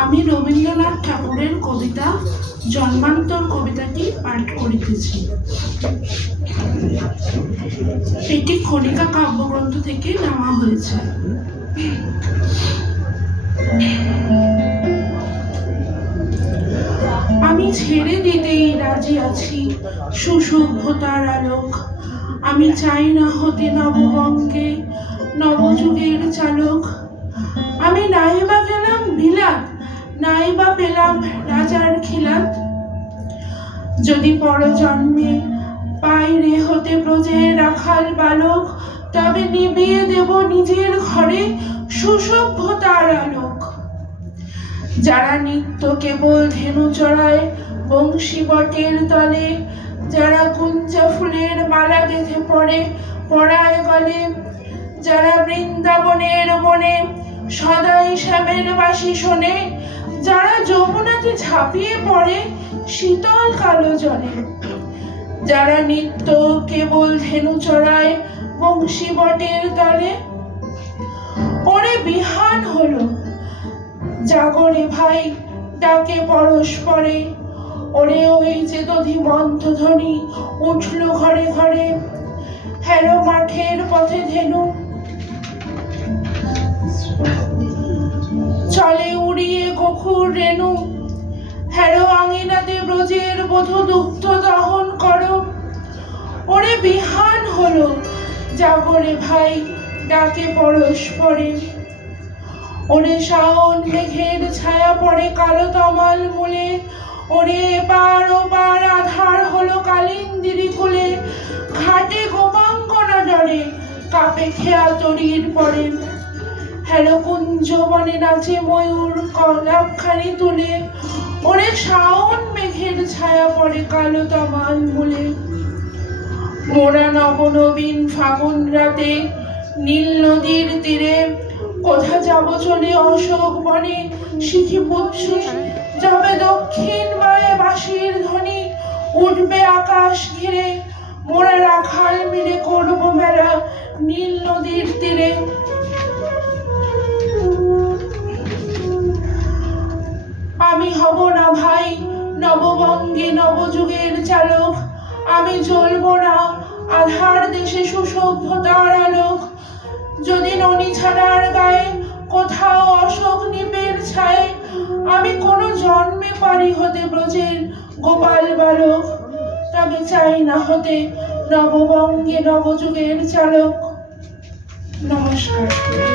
আমি রবীন্দ্রনাথ ঠাকুরের কবিতা, জন্মান্তর কবিতাটি পাঠ করিতেছি। এটি খনিকা কাব্যগ্রন্থ থেকে নেওয়া হয়েছে। আমি ছেড়ে দিতেই রাজি আছি, সুসভ্যতার আলোক। আমি চাই না হতে নববঙ্গে নবযুগের চালক। আমি নাইবা গেলাম বিলাত নাইবা পেলাম রাজার খিলাত। যদি পরজন্মে পাই রে হতে ব্রজের রাখাল বালক, তবে নিবিয়ে দেব নিজের ঘরে সুসভ্যতার আলোক। যারা নিত্য কেবল ধেনু চড়ায় বংশী বটের তলে, যারা কুঞ্জা ফুলের মালা গেঁথে পড়ে পড়ায় গলে, যারা বৃন্দাবনের বনে সদাই শ্যামের বাসি শোনে ঝাঁপিয়ে পড়ে শীতল কালো জলে। যারা নিত্য কেবল ধেনু চড়ায় বংশী বটের তলে। ওরে বিহান হলো। জাগরে ভাই, ডাকে পরস্পরে। ওরে ওই যে দধি মন্থ ধ্বনি উঠল ঘরে ঘরে। হ্যালো মাঠের পথে ধেনু। চলে উড়িয়ে গখুর রেণু। হ্যালো আঙিনাতে ব্রজের বধূ দুগ্ধ দহন করো। ওরে বিহান হলো জাগরে ভাই, ডাকে পরস্পরে। ওরে শাওন, মেঘের ছায়া পড়ে কালো তমাল মূলে। ওরে এপার ওপার আধার হলো কালিন্দিরি ফুলে। ঘাটে গোপাঙ্গনা ডরে কাপে খেয়া তরির পরে। হ্যালো কুঞ্জ বনে নাচে ময়ূর কলাপখানি তুলে। ওরে শাওন মেঘের ছায়া পড়ে কালো তমাল মূলে। মোরা নবনবীন ফাগুন রাতে নীল নদীর তীরে কোথা যাব চলে অশোক বনে? শিখি পুচ্ছ যাবে দক্ষিণ বায়ে বাঁশির ধ্বনি, উঠবে আকাশ ঘিরে। মোরা রাখাল মিলে করব মেলা নীল নদীর তীরে। নববঙ্গে নবযুগের চালক। আমি জ্বলব না, আধার দেশে সুসভ্যতার আলোক। যদি ননি ছাড়ার গায়ে কোথাও অশোক নিপের ছায়ে, আমি কোনো জন্মে পারি হতে ব্রজের গোপাল বালক। তবে চাই না হতে নববঙ্গে নবযুগের চালক। নমস্কার।